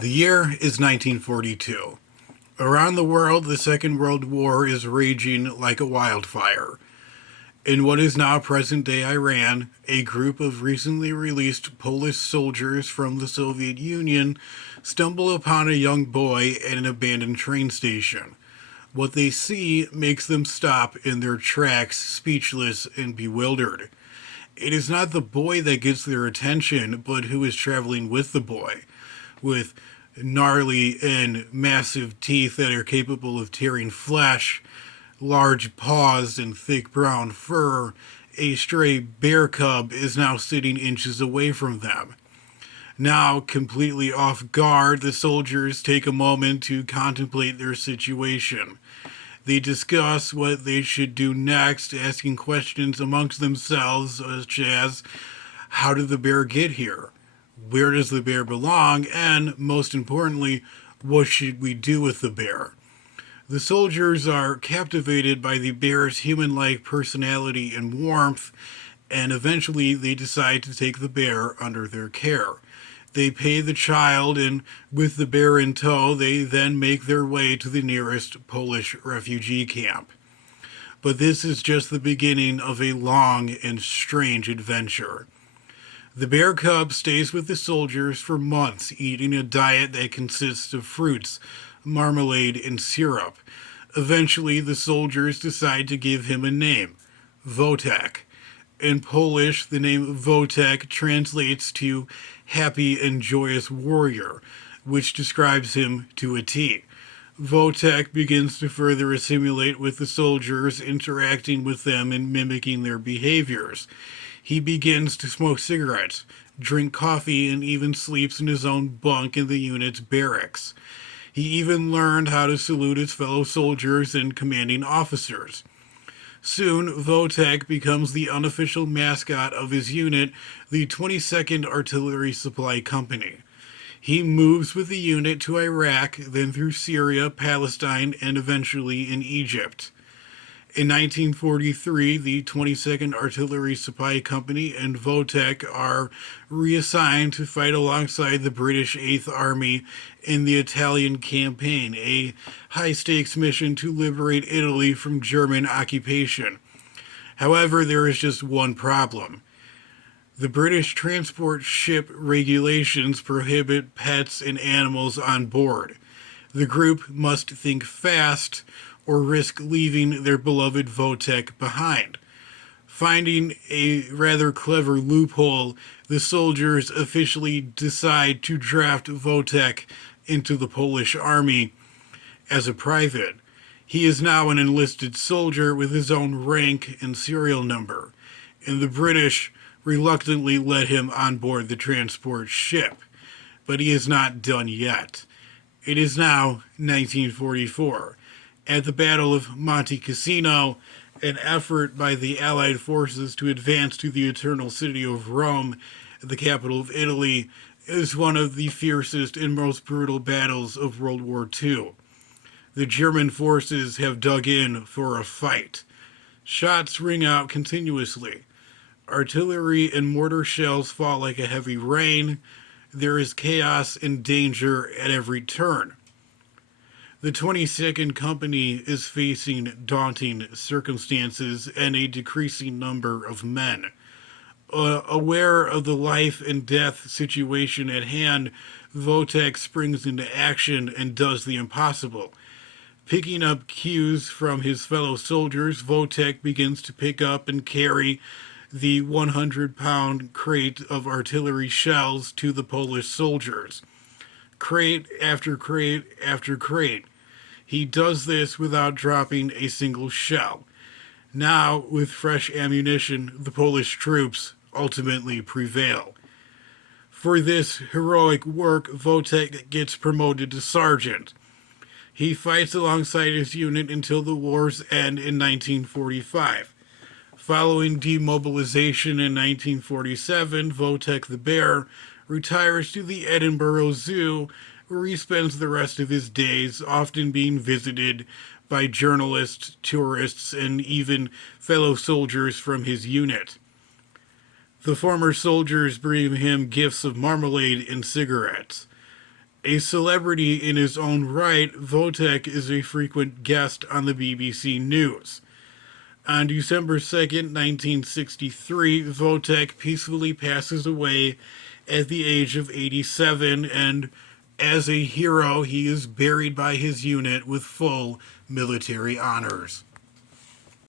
The year is 1942. Around the world, the Second World War is raging like a wildfire. In what is now present day Iran, a group of recently released Polish soldiers from the Soviet Union stumble upon a young boy at an abandoned train station. What they see makes them stop in their tracks, speechless and bewildered. It is not the boy that gets their attention, but who is traveling with the boy, with gnarly and massive teeth that are capable of tearing flesh, large paws, and thick brown fur. A stray bear cub is now sitting inches away from them. Now, completely off guard, the soldiers take a moment to contemplate their situation. They discuss what they should do next, asking questions amongst themselves, such as, how did the bear get here? Where does the bear belong? And, most importantly, what should we do with the bear? The soldiers are captivated by the bear's human like personality and warmth, and eventually they decide to take the bear under their care. They pay the child, and with the bear in tow, they then make their way to the nearest Polish refugee camp. But this is just the beginning of a long and strange adventure. The bear cub stays with the soldiers for months, eating a diet that consists of fruits, marmalade, and syrup. Eventually, the soldiers decide to give him a name, Wojtek. In Polish, the name Wojtek translates to happy and joyous warrior, which describes him to a T. Wojtek begins to further assimilate with the soldiers, interacting with them and mimicking their behaviors. He begins to smoke cigarettes, drink coffee, and even sleeps in his own bunk in the unit's barracks. He even learned how to salute his fellow soldiers and commanding officers. Soon, Wojtek becomes the unofficial mascot of his unit, the 22nd Artillery Supply Company. He moves with the unit to Iraq, then through Syria, Palestine, and eventually in Egypt. In 1943, the 22nd Artillery Supply Company and Wojtek are reassigned to fight alongside the British 8th Army in the Italian campaign, a high-stakes mission to liberate Italy from German occupation. However, there is just one problem. The British transport ship regulations prohibit pets and animals on board. The group must think fast or risk leaving their beloved Wojtek behind. Finding a rather clever loophole, the soldiers officially decide to draft Wojtek into the Polish army as a private. He is now an enlisted soldier with his own rank and serial number, and the British reluctantly let him on board the transport ship. But he is not done yet. It is now 1944. At the Battle of Monte Cassino, an effort by the Allied forces to advance to the eternal city of Rome, the capital of Italy, is one of the fiercest and most brutal battles of World War II. The German forces have dug in for a fight. Shots ring out continuously. Artillery and mortar shells fall like a heavy rain. There is chaos and danger at every turn. The 22nd Company is facing daunting circumstances and a decreasing number of men. Aware of the life and death situation at hand, Wojtek springs into action and does the impossible. Picking up cues from his fellow soldiers, Wojtek begins to pick up and carry the 100-pound crate of artillery shells to the Polish soldiers. Crate after crate after crate. He does this without dropping a single shell. Now, with fresh ammunition, the Polish troops ultimately prevail. For this heroic work, Wojtek gets promoted to sergeant. He fights alongside his unit until the war's end in 1945. Following demobilization in 1947, Wojtek the Bear retires to the Edinburgh Zoo, where he spends the rest of his days, often being visited by journalists, tourists, and even fellow soldiers from his unit. The former soldiers bring him gifts of marmalade and cigarettes. A celebrity in his own right, Wojtek is a frequent guest on the BBC News. On December 2nd, 1963, Wojtek peacefully passes away at the age of 87, and as a hero, he is buried by his unit with full military honors.